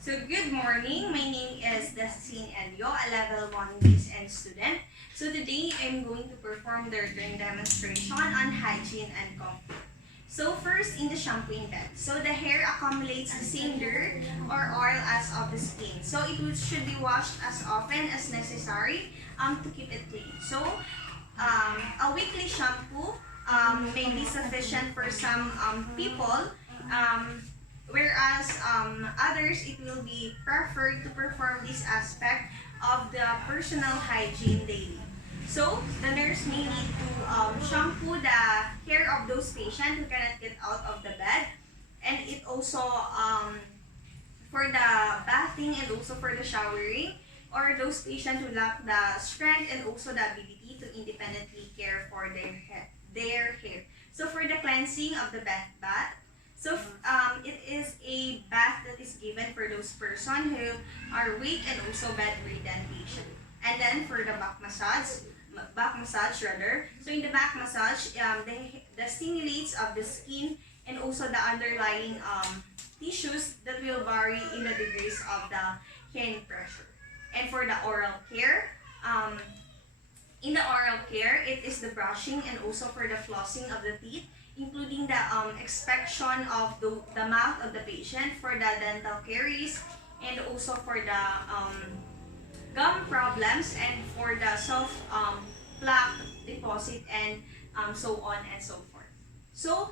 So good morning. My name is Destine Elio, a level 1 BSN student. So today I'm going to perform the return demonstration on hygiene and comfort. So first, in the shampooing bed. So the hair accumulates the same dirt or oil as of the skin. So should be washed as often as necessary to keep it clean. So a weekly shampoo may be sufficient for some people, um, whereas others it will be preferred to perform this aspect of the personal hygiene daily. So the nurse may need to shampoo the hair of those patients who cannot get out of the bed, and it also for the bathing and also for the showering, or those patients who lack the strength and also the ability to independently care for their hair. So for the cleansing of the bath, so it is a bath that is given for those person who are weak and also bedridden patient. And then for the back massage rather. So in the back massage, the stimulates of the skin and also the underlying tissues that will vary in the degrees of the hand pressure. And for the oral care, in the oral care, it is the brushing and also for the flossing of the teeth, including the extraction of the mouth of the patient for the dental caries and also for the gum problems and for the soft plaque deposit and so on and so forth. So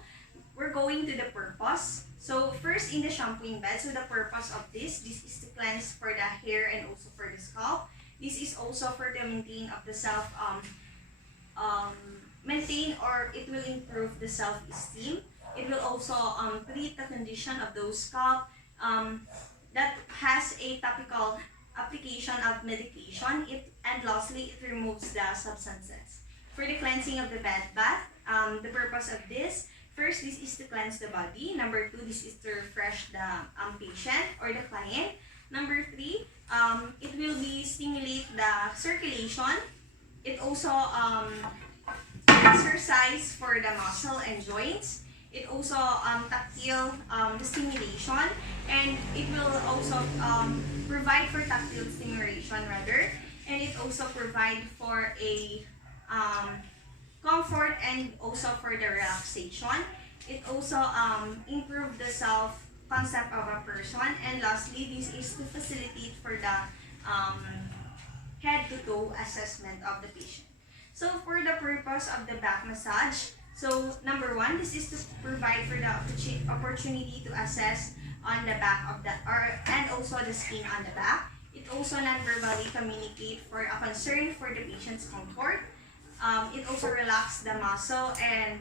we're going to the purpose. So first in the shampooing bed, so the purpose of this is to cleanse for the hair and also for the scalp. This is also for the maintain of the self maintain, or it will improve the self-esteem. It will also treat the condition of those scalp that has a topical application of medication. And lastly, it removes the substances. For the cleansing of the bath, the purpose of this, first, this is to cleanse the body. Number 2, this is to refresh the patient or the client. Number 3, it will be stimulate the circulation. It also exercise for the muscle and joints. It also tactile stimulation, and it will also provide for tactile stimulation rather, and it also provide for a comfort and also for the relaxation. It also improve the self concept of a person, and lastly, this is to facilitate for the head to toe assessment of the patient. So for the purpose of the back massage, so number 1, this is to provide for the opportunity to assess on the back of the and also the skin on the back. It also non-verbally communicate for a concern for the patient's comfort. It also relax the muscle and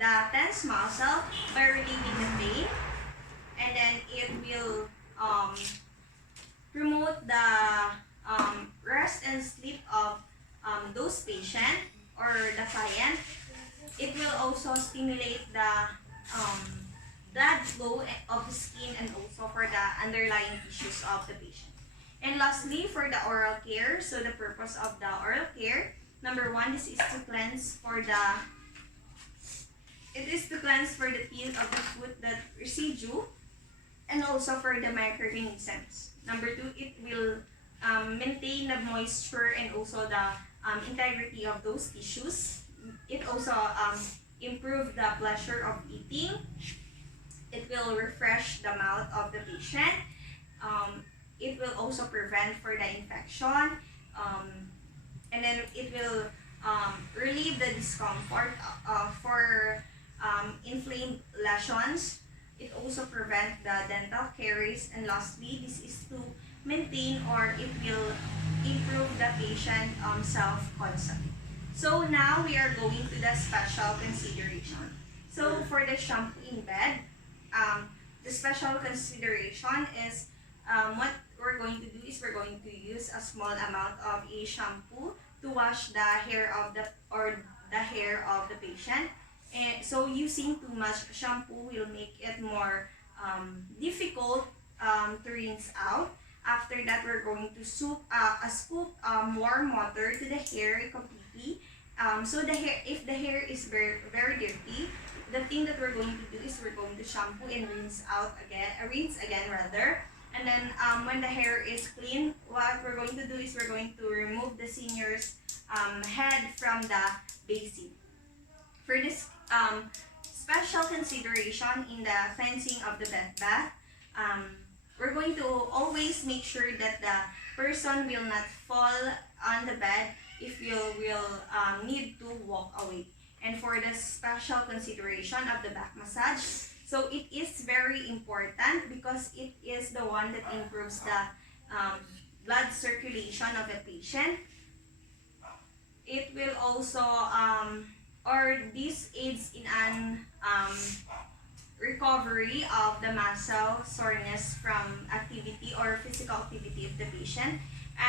the tense muscle by relieving the pain, and then it will promote the rest and sleep of those patient or the client. It will also stimulate the blood flow of the skin and also for the underlying tissues of the patient. And lastly, for the oral care, so the purpose of the oral care, number 1, this is to cleanse for the teeth of the foot that residue and also for the microorganisms. Number 2, it will maintain the moisture and also the integrity of those tissues. It also improve the pleasure of eating. It will refresh the mouth of the patient. It will also prevent for the infection. And then it will relieve the discomfort for inflamed lesions. It also prevent the dental caries, and lastly, this is to maintain, or it will improve the patient self-concept. So now we are going to the special consideration. So for the shampoo in bed, the special consideration is what we're going to do is we're going to use a small amount of a shampoo to wash the hair of the hair of the patient. And so using too much shampoo will make it more difficult to rinse out. After that, we're going to scoop warm water to the hair completely. So the hair, if the hair is very very dirty, the thing that we're going to do is we're going to shampoo and rinse again rather. And then when the hair is clean, what we're going to do is we're going to remove the senior's head from the basin. For this special consideration in the cleansing of the bed bath, we're going to always make sure that the person will not fall on the bed if you will need to walk away. And for the special consideration of the back massage, so it is very important because it is the one that improves the blood circulation of the patient. It will also, or this aids in an recovery of the muscle soreness from activity or physical activity of the patient.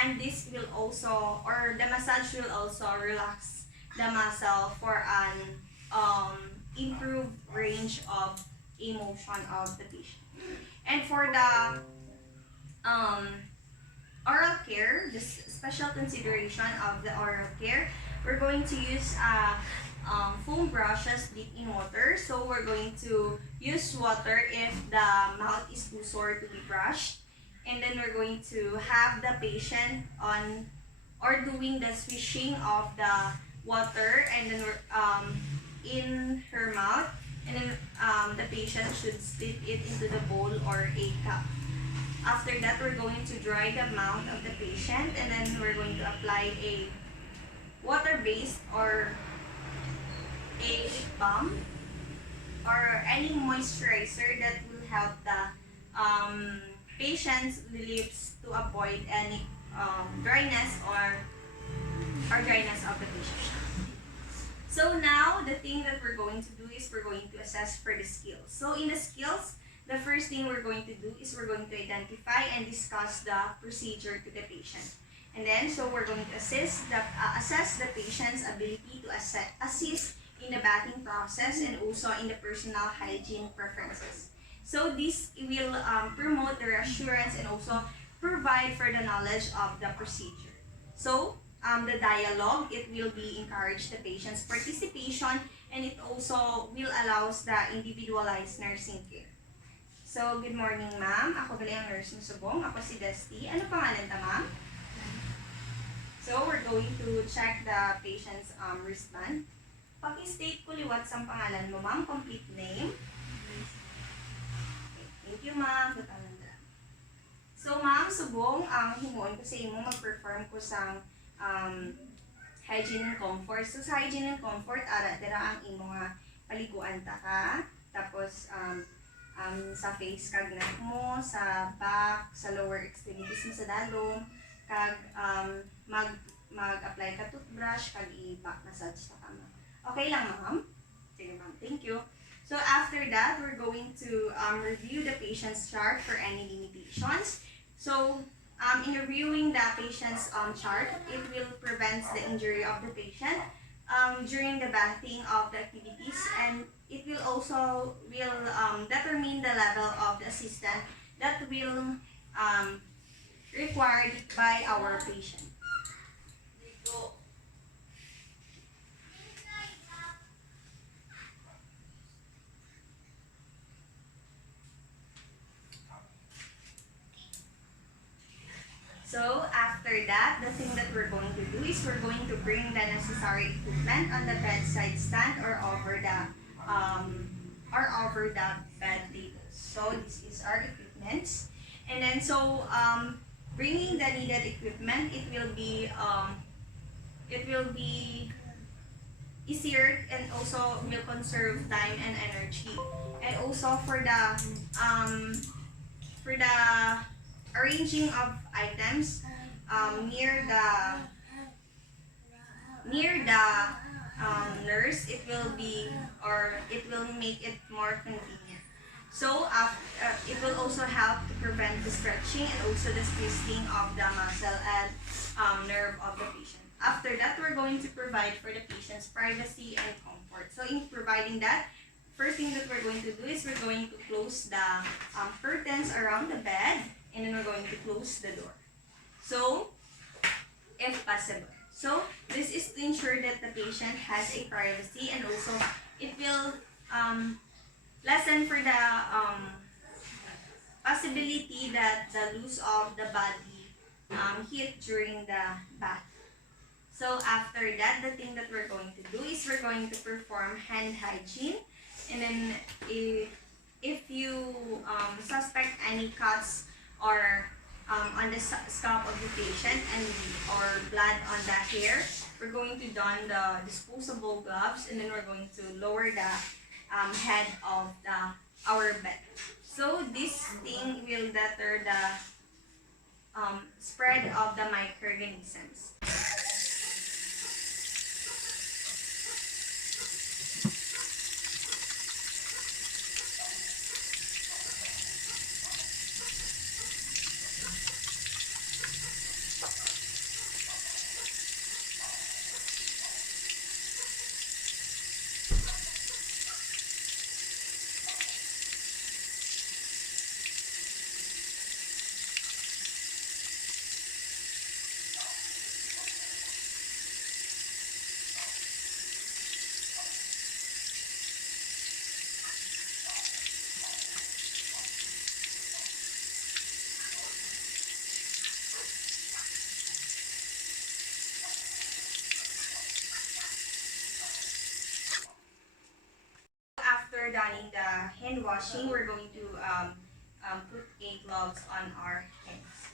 And this will also, or the massage will also relax the muscle for an improved range of emotion of the patient. And for the oral care, this special consideration of the oral care, we're going to use foam brushes dipped in water. So we're going to use water if the mouth is too sore to be brushed. And then we're going to have the patient on or doing the swishing of the water and then we're, in her mouth. And then the patient should slip it into the bowl or a cup. After that, we're going to dry the mouth of the patient and then we're going to apply a water-based or a lip balm or any moisturizer that will help the patient's lips to avoid any dryness or dryness of the patient. So now, the thing that we're going to do is we're going to assess for the skills. So in the skills, the first thing we're going to do is we're going to identify and discuss the procedure to the patient. And then, so we're going to assess the patient's ability to assist in the bathing process and also in the personal hygiene preferences. So this will promote the reassurance and also provide for the knowledge of the procedure. So the dialogue, it will be encourage the patient's participation and it also will allows the individualized nursing care. So, good morning, ma'am. Ako pala yung nurse ng Subong. Ako si Dusty. Ano pangalan ta, ma'am? So, we're going to check the patient's wristband. Paki-state ko liwat sa pangalan mo, ma'am. Complete name. Okay. Thank you, ma'am. So, ma'am, Subong, ang himuon ko sa imo mag-perform ko sa hygiene and comfort. So, sa hygiene and comfort, dira ang imo nga paliguan ta ka. Tapos, sa face kag neck mo, sa back, sa lower extremities mo sa dalom, kag mag-apply ka toothbrush, kag i-back massage ta kama. Okay lang, ma'am? Sige, ma'am. Thank you. So after that, we're going to review the patient's chart for any limitations. So in reviewing the patient's chart, it will prevent the injury of the patient during the bathing of the activities, and it will also determine the level of the assistance that will required by our patient. So after that, the thing that we're going to do is we're going to bring the necessary equipment on the bedside stand or over the bed table. So this is our equipment, and then so bringing the needed equipment, it will be easier and also will conserve time and energy, and also for the arranging of items near the nurse, it will make it more convenient. So it will also help to prevent the stretching and also the twisting of the muscle and nerve of the patient. After that, we're going to provide for the patient's privacy and comfort. So in providing that, first thing that we're going to do is we're going to close the curtains around the bed, and then we're going to close the door. So, if possible. So, this is to ensure that the patient has a privacy, and also it will lessen for the possibility that the loss of the body hit during the bath. So after that, the thing that we're going to do is we're going to perform hand hygiene. And then if you suspect any cuts or on the scalp of the patient and or blood on the hair, we're going to don the disposable gloves, and then we're going to lower the head of our bed. So this thing will deter the spread of the microorganisms. After donning the hand washing, we're going to put a gloves on our hands.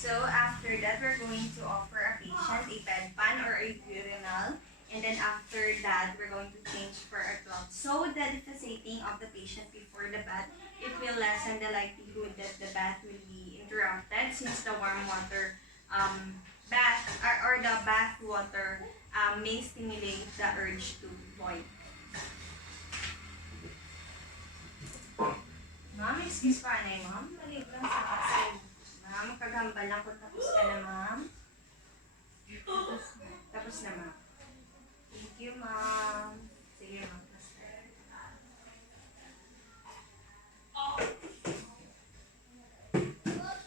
So after that, we're going to offer a patient a bedpan or a urinal. And then after that, we're going to change for a cloth. So the defecating of the patient before the bath, it will lessen the likelihood that the bath will be interrupted, since the warm water bath or the bath water may stimulate the urge to void. Ma'am, excuse pa na ma'am. Maliit lang sa kasi. Ma'am, kagambal lang kung tapos ka na, ma'am. Tapos na, ma'am. Thank you, ma'am. Sige, ma'am.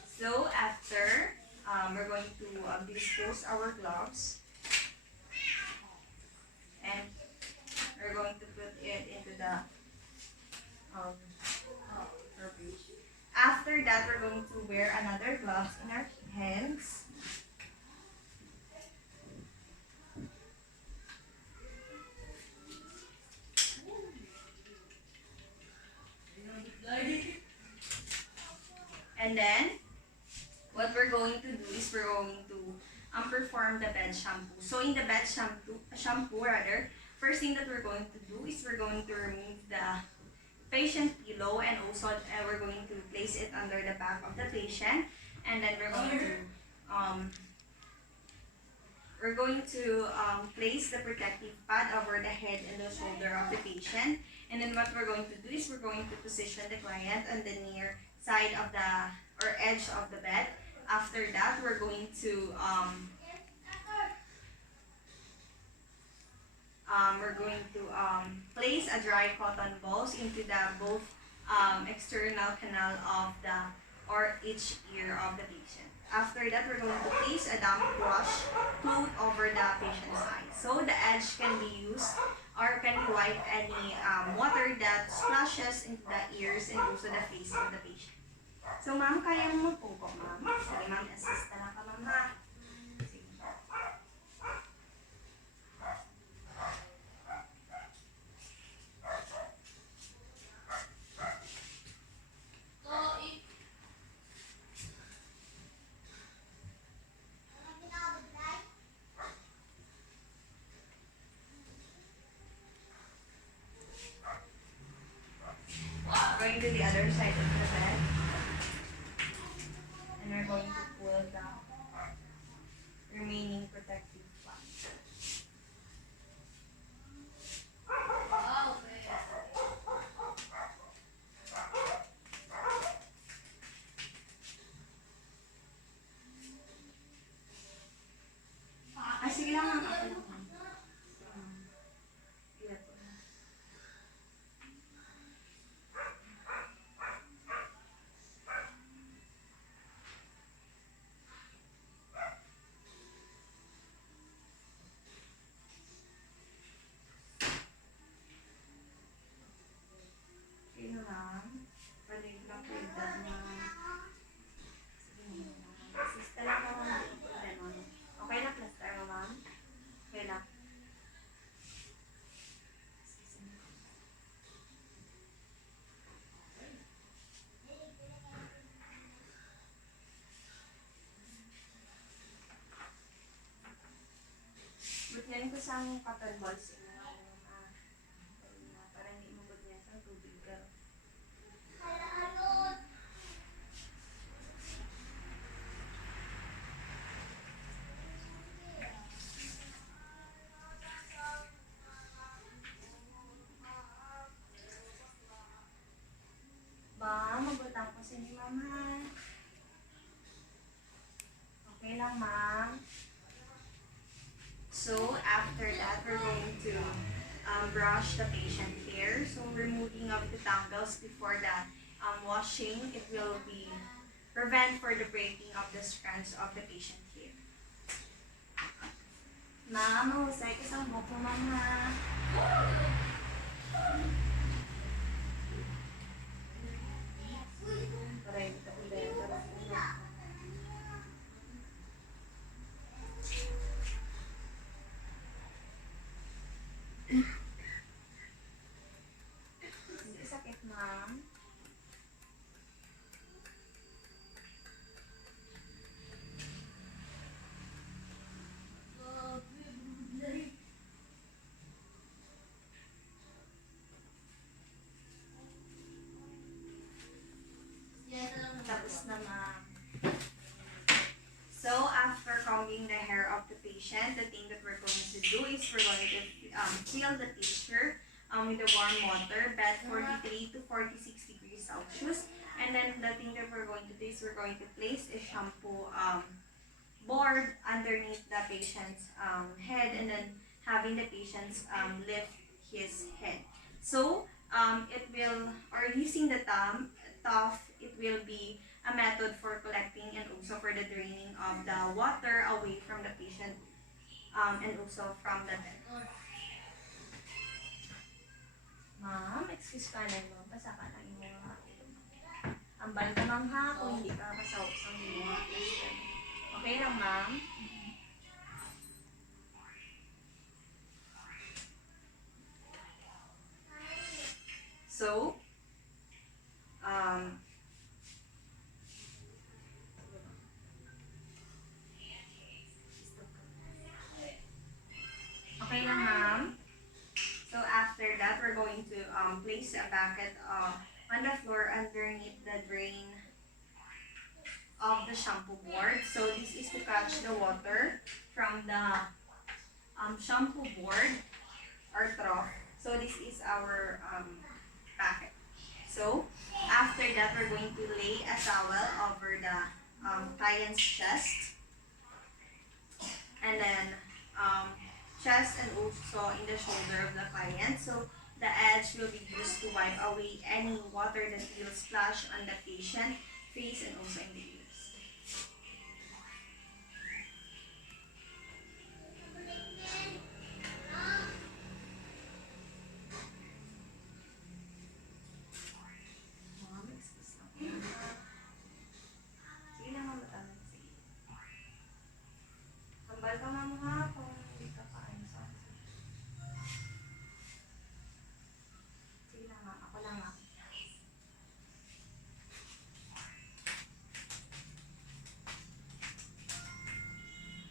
So, after, we're going to dispose our gloves. And we're going to put it into the garbage. After that, we're going to wear another gloves in our hands. And then, what we're going to do is we're going to perform the bed shampoo. So in the bed shampoo, first thing that we're going to do is we're going to remove the patient pillow, and also we're going to place it under the back of the patient, and then we're going to place the protective pad over the head and the shoulder of the patient. And then what we're going to do is we're going to position the client on the near side of the or edge of the bed. After that, we're going to place a dry cotton balls into the both external canal of the or each ear of the patient. After that, we're going to place a damp wash cloth over the patient's eyes. So the edge can be used or can wipe any water that splashes into the ears and also the face of the patient. So ma'am, kaya mo po po, ma'am. Sige ma'am, assist na lang ka ma'am ha. Sige. Going to the other side of the bed. And we're going to pull the remaining protective pad. lang, okay lang. Ilat ko na. Okay na ma'am. Balik lang po yung dad na. Sige na ma'am. Sista lang naman yung problema. Okay na plaster mo ma'am? Okay lang. Butyan ko sa cotton balls para hindi mo butyan sa tubig ka. Ma'am, magbutang ko sa inyo mama. Okay lang ma'am. So, after that, we're going to brush the patient hair. So, removing of the tangles before the washing, it will be prevent for the breaking of the strands of the patient hair. Ma'am, mahusay ka sa buko, mama. Hindi sakit, ma'am. Tapos na, ma'am. So, after combing the hair of the patient, the thing that we're going to do is we're going to fill the tissue with the warm water, bed 43 to 46 degrees Celsius. And then the thing that we're going to do is we're going to place a shampoo board underneath the patient's head, and then having the patient lift his head. So, it will, or using the tuff, it will be a method for collecting and also for the draining of the water away from the patient and also from the bed. Ma'am, excuse ka na mo. Basa ka lang yung mga ambal ka ma'am ha kung hindi ka kasawag sa mga question. Okay lang ma'am? So, okay lang ma'am? So after that, we're going to place a bucket on the floor underneath the drain of the shampoo board. So this is to catch the water from the shampoo board or trough. So this is our bucket. So after that, we're going to lay a towel over the client's chest, and then chest and also in the shoulder of the client. So the edge will be used to wipe away any water that will splash on the patient face and also in the ears. Ma'am, excuse lang. Sige lang, ma'am, matalan. Sige. Hambal ka, ma'am, ha, kung hindi ka kain sa akin. Sige lang, ma'am. Ako lang, ma'am.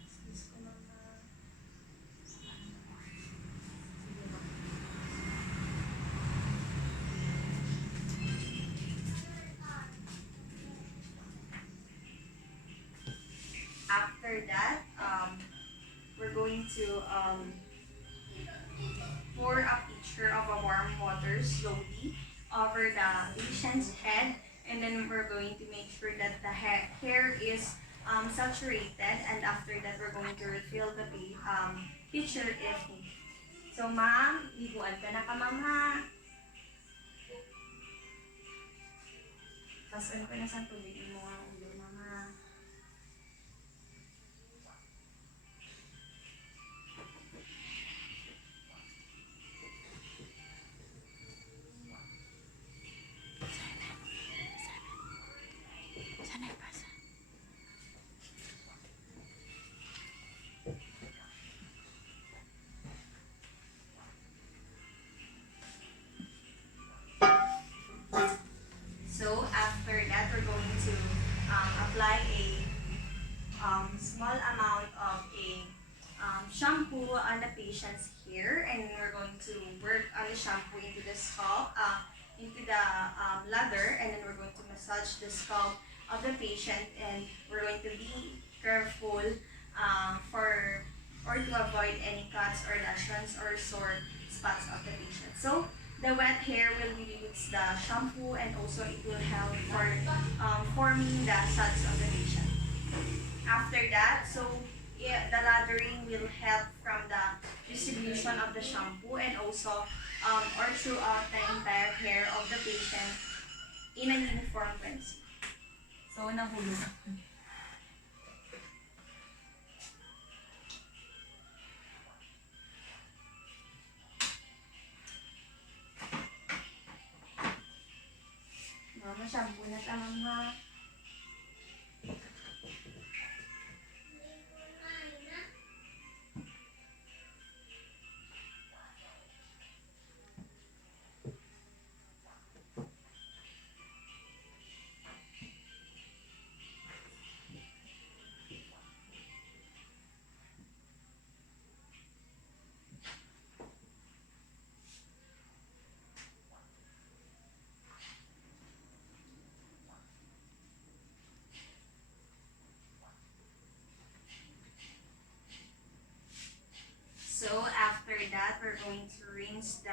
Excuse ko, ma'am, ha. Sige, ma'am. After that, we're going to pour a pitcher of a warm water slowly over the patient's head, and then we're going to make sure that the hair is saturated, and after that we're going to refill the pitcher if needed. So ma'am, liguan ka na ka ma'am ha. Pasan ko na sa tubig mo ang ulo ma'am ha. So after that, we're going to apply a small amount of a shampoo on the patient's hair, and we're going to work on the shampoo into the scalp, into the lather, and then we're going to massage the scalp of the patient, and we're going to be careful for or to avoid any cuts or lesions or sore spots of the patient. So the wet hair will release the shampoo, and also it will help for forming the suds of the patient. After that, so yeah, the lathering will help from the distribution of the shampoo, and also or throughout the entire hair of the patient in a uniform frequency. So nahulog. Mama, shampoo na ta mama. So after that, we're going to rinse the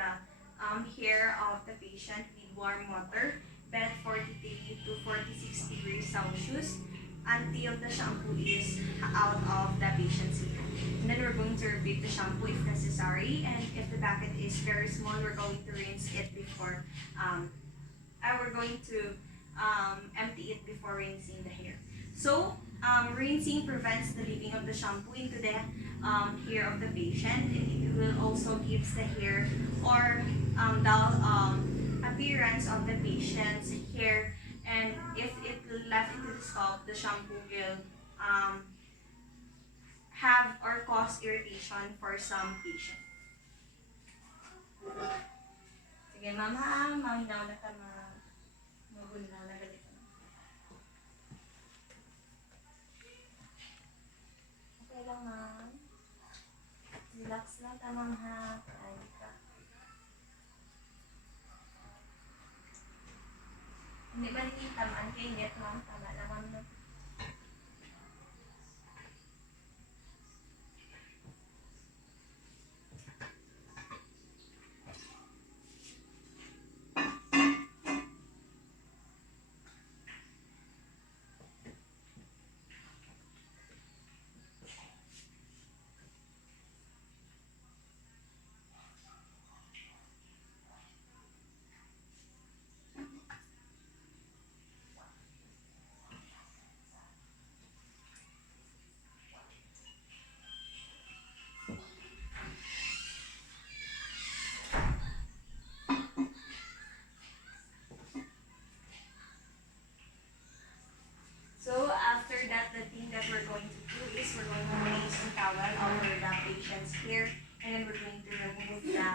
hair of the patient with warm water, bed 43 to 46 degrees Celsius, until the shampoo is out of the patient's hair. And then we're going to repeat the shampoo if necessary, and if the bucket is very small, we're going to rinse it before, we're going to empty it before rinsing the hair. So rinsing prevents the leaving of the shampoo into the hair of the patient, and it will also gives the hair or dull appearance of the patient's hair, and if it left into the scalp, the shampoo will have or cause irritation for some patients. Sige, mama, mahinaw na ka magunaw na galit ka. Okay lang, ma'am. Relax lang, tamang ha. Ay ka. Hindi ba tamaan kay net, ma'am? Tama na, ma'am. No? So after that, the thing that we're going to do is we're going to place the towel over the patient's hair, and then we're going to remove the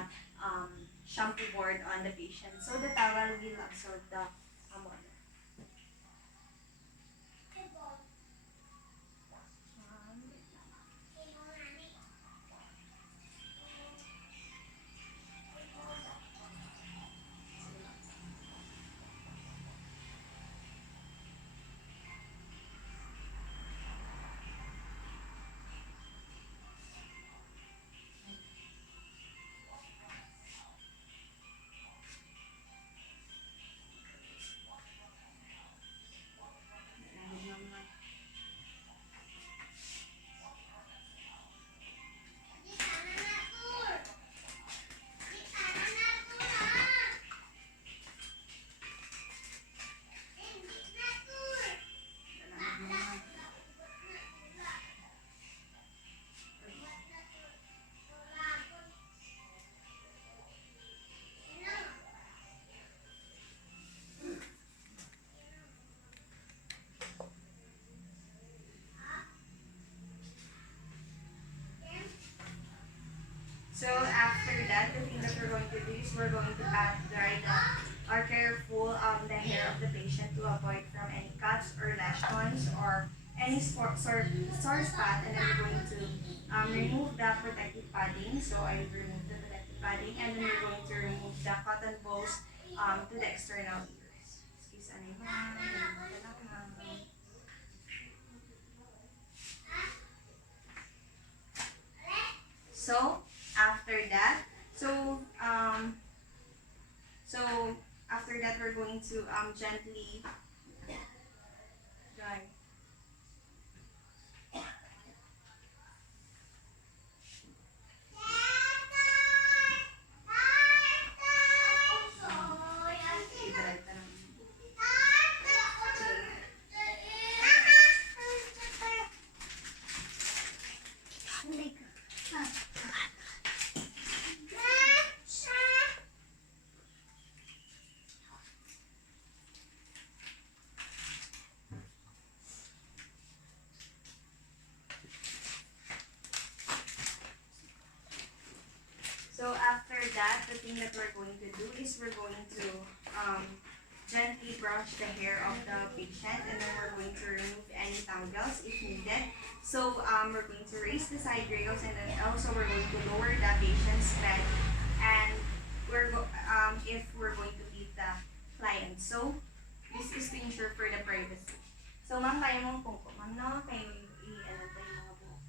shampoo board on the patient. So the towel will absorb the water. So after that, the thing that we're going to do is we're going to pat dry or careful the hair of the patient to avoid from any cuts or lesions or any sore spot, and then we're going to remove the protective padding. So I remove the protective padding, and then we're going to remove the cotton balls to the external ears. Excuse me, ma'am. Remove na lang, ma'am. So after that, so um, so after that we're going to gently dry. I-dry ka lang. So after that, the thing that we're going to do is we're going to gently brush the hair of the patient, and then we're going to remove any tangles if needed. So we're going to raise the side rails, and then also we're going to lower the patient's head, and if we're going to leave the client. So this is to ensure for the privacy. So ma'am, kaya mong pungko. Ma'am, no? Kaya mo i-ano pa yung mga buhok.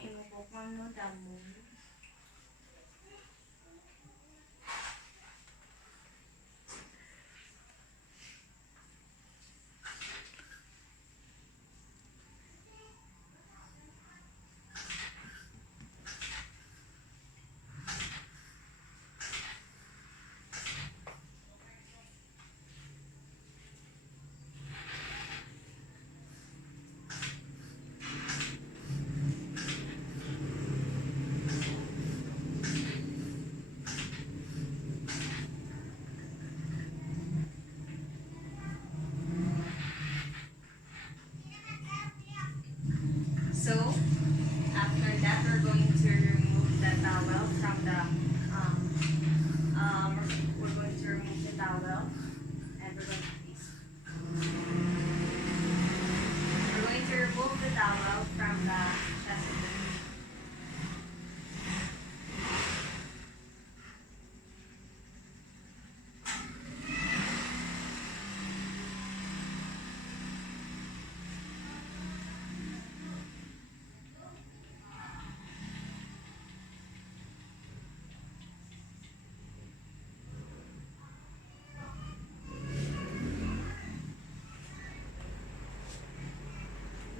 Imubok ma'am, no? Damo. So after that, we're going to remove the towel from the we're going to remove the towel, and we're going to please. We're going to remove the towel from the chest of the patient.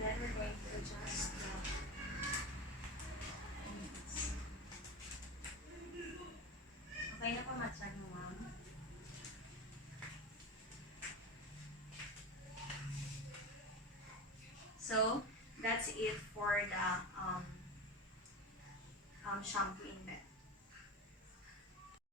Then we're going to adjust the ends. Okay na pa matchag mo, ma'am? So that's it for the shampooing.